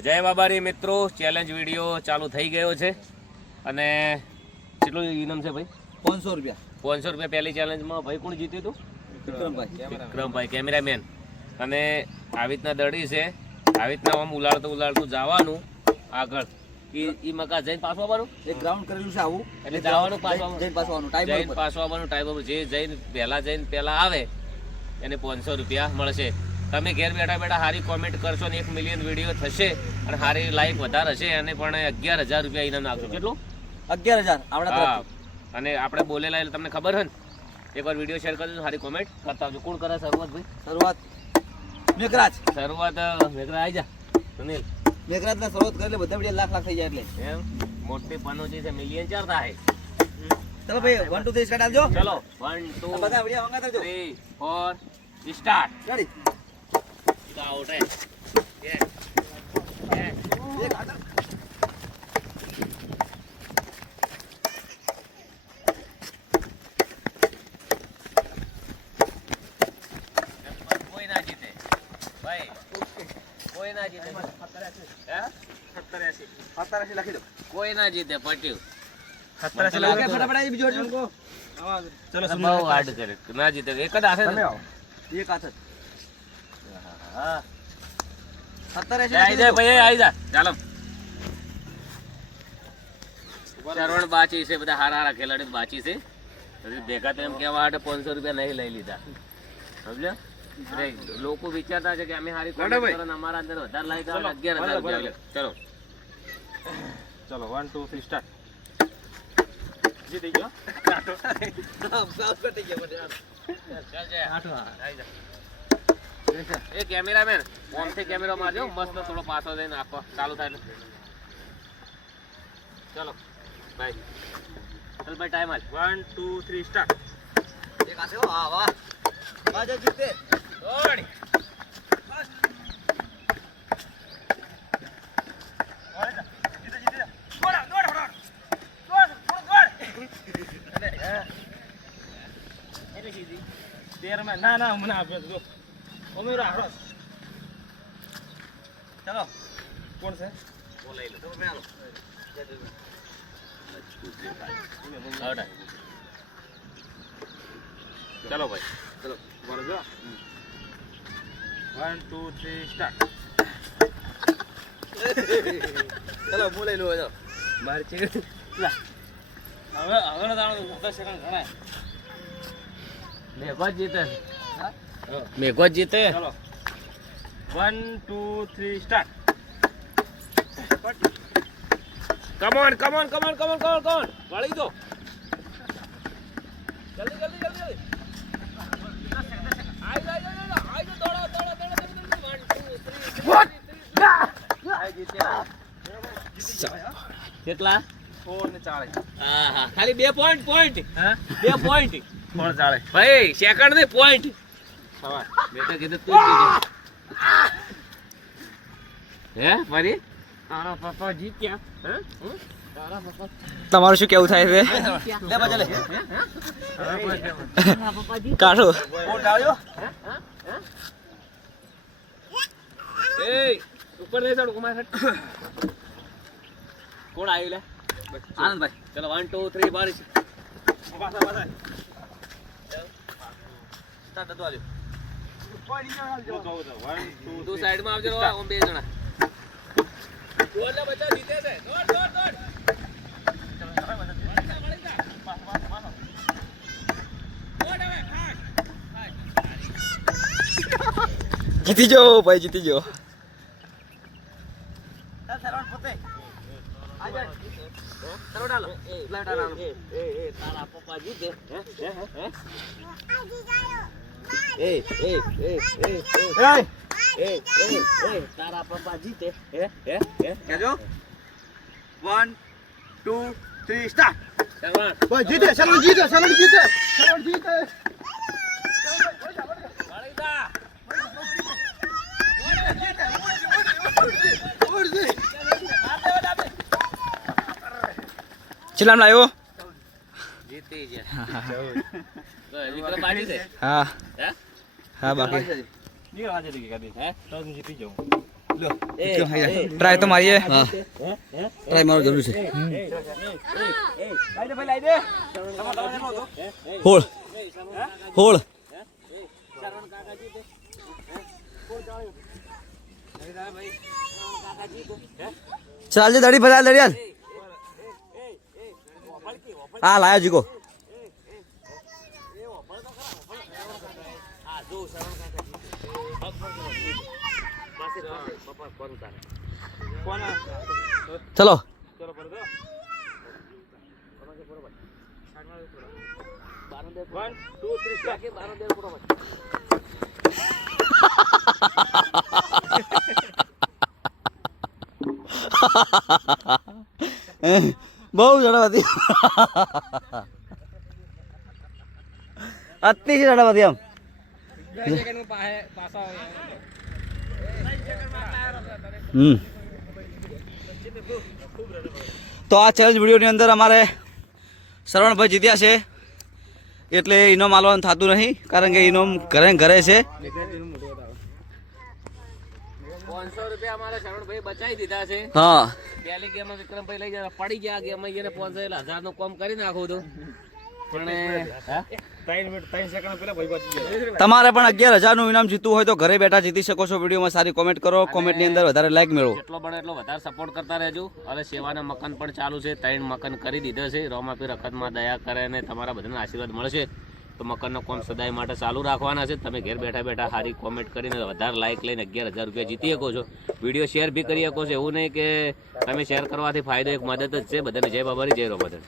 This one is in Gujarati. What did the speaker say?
જય બાબારી મિત્રો, ચેલેન્જ વિડીયો ચાલુ થઈ ગયો છે અને કેટલું ઇનામ છે ભાઈ? 500 રૂપિયા. 500 રૂપિયા પહેલી ચેલેન્જમાં ભાઈ કોણ જીત્યું હતું? વિક્રમભાઈ કેમેરામેન. અને આવી રીતના દડી છે, આવી રીતના આમ ઉલાળતું જવાનું આગળ. ઈ મકા જઈને પાછું આવવાનું, એક ગ્રાઉન્ડ કરેલું છે આવું, એટલે જવાનું જઈને પાછું આવવાનું ટાઈમ ઉપર. જે જઈને પહેલા આવે એને 500 રૂપિયા મળશે. તમે ઘેર બેઠા સારી કોમેન્ટ કરશો ને 1 મિલિયન વિડીયો થશે અને સારી લાઈક વધારે હશે અને પણ 11,000 રૂપિયા ઇનામ નાખજો. કેટલું? 11,000 આપણા હા. અને આપણે બોલેલા એટલે તમને ખબર હે ને, એકવાર વિડીયો શેર કરજો, સારી કોમેન્ટ કરતા આવજો. કોણ કરે શરૂઆત ભાઈ? શરૂઆત મેઘરાજ. શરૂઆત મેઘરાજ આવી જા. સુનિલ મેઘરાજના શરૂઆત કરે એટલે બધા વિડીયો લાખ થઈ જાય. એટલે એમ મોટી પનોજી છે, મિલિયન ચાર થાય. ચલો ભાઈ 1 2 3 સ્ટાર્ટ આવજો. ચલો 1 2 બધા વિડીયો મંગાતા આવજો. 3 4 સ્ટાર્ટ. રેડી. આઉટ હે. એક આગળ. કોઈ ના જીતે ભાઈ, કોઈ ના જીતે. 87 લખી દો. કોઈ ના જીતે, પટ્યું. 87 લખી ફટાફટ આવી બીજો અર્જુન કો. ચલો બહુ હાર્ડ કરે, ના જીતે. એક જ હાથે ને? એક હાથ જ. હા 87 આઈ જા ભાઈ, આઈ જા. ચાલો સરવણ બાચી છે, બધા હારા ખેલાડી બાચી છે. ભેગા તો એમ કહેવા માટે 500 રૂપિયા નહીં લઈ લીધા, સમજ્યા? લોકો વિચારતા છે કે અમે હારી કોમેન્ટ કરો ને અમારા અંદર વધારે લાઈક આવે, 11,000 રૂપિયા. ચલો 1 2 3 સ્ટાર્ટ. જીતી ગયો. કટી ગયા મને. ચાલ જય. આઈ જા. એ કેમેરામેન ઓમથી કેમેરો મારજો, મસ્ત થોડો પાછો જઈને આપો ચાલુ થાય એટલે. ચલો ભાઈ, ચલ ભાઈ ટાઈમ આલ. 1 2 3 સ્ટાર્ટ. એક હાથે હો. હા વાહ. બાજો જીતે. દોડ. ના મને આપે જો ઓમેરો આરો. ચલો કોણ છે? બોલાઈ લો. તમે આવો. આવડા. ચલો ભાઈ, ચલો બરોબર જો. 1 2 3 સ્ટાર્ટ. ચલો હું લઈ લો. મારી ચીકડી. હવે દાણો 10 સેકન્ડ ગણાય. મેઘો જ જીતે. મેઘો જ જીતે. ચલો 1 2 3 સ્ટાર્ટ. કમોન વળી દો. જલ્દી. આઈ દો. કેટલા? 4 ને 40. હા ખાલી 2 પોઈન્ટ. હા 2 પોઈન્ટ કોણ ચાલે? ભાઈ, સેકન્ડ નહીં પોઈન્ટ. સવાર. મેં તો કીધું તું જ જીતે. હે મારી તારા પપ્પા જીત્યા. હે તારા પપ્પા તમારું શું કેવું થાય છે? લે બજા લે. તારા પપ્પા જીત્યા. કાઢો. કોણ ડાળ્યો? એ ઉપર લઈ જાવ કુમાર હટ. કોણ આવ્યું લે? આનંદભાઈ. ચલો 1 2 3 બારીશ. પાછા. સ્ટાર્ટ દો આલ્યો. જો 1 2 તું સાઈડ માં આવજો. આમ બે જણા. બોલ બચ્ચા જીતે છે. દોડ. જીતી જો ભાઈ, જીતી જો. સરવણ પોતે. આજા. સરવણ ડાલો. લાઈટ ડાલો. એ તારા પપ્પા જીતે. હે તારા પપ્પા જીતે. હે કેજો. 1 2 3 સ્ટાર્ટ. સરવણ ભાઈ જીતે. સરવણ જીતે. વળી જા. ચલામ લાવ્યો. જીતી ગયા. વિક્રમ બાજી છે. હા હે હા બાકી ની આજે લઈ ગયા. હે તો હું જીતી જાઉં. ટ્રાય તો મારીએ. હા ટ્રાય મારો જરૂર છે. હોળ હોળ ચાલજે દડી ભલા દડિયાલ હા લાયો જીકો ચલો બહુ ઝડપથી અતિશય ઝડપથી આમ તો આ ચેલેન્જ વિડીયોની અંદર અમારે શ્રવણભાઈ જીત્યા છે એટલે ઇનામ આલવાનું થતું નહીં કારણ કે ઇનામ ઘરે ઘરે છે 500 રૂપિયા અમારા શરણભાઈ બચાવી દીધા છે. હા પહેલી ગેમ વિક્રમભાઈ લઈ જતા પડી ગયા ગેમ એને 500 એટલે 1000 નું કામ કરી નાખું હતું પણ 3 સેકન્ડ પેલા ભાઈ બચી ગયા. તમારે પણ 11,000 નું ઇનામ જીતવું હોય તો ઘરે બેઠા જીતી શકો છો. વિડીયોમાં સારી કોમેન્ટ કરો, કોમેન્ટની અંદર વધારે લાઈક મેળવો. જેટલો બને એટલો વધારે સપોર્ટ કરતા રહેજો. હવે સેવાના મકાન પણ ચાલુ છે, 3 મકાન કરી દીધા છે. રોમાપીર અખતમાં દયા કરે અને તમારા બધાના આશીર્વાદ મળશે તો મકાનનો કામ સદાય માટે ચાલુ રાખવાના છે. તમે ઘેર બેઠા બેઠા સારી કોમેન્ટ કરીને વધારે લાઈક લઈને 11,000 રૂપિયા જીતી શકો છો. વિડીયો શેર બી કરી શકો છો. એવું નહીં કે તમે શેર કરવાથી ફાયદો એક મદદ જ છે. બધાને જય બાબારી, જય રોમાપીર.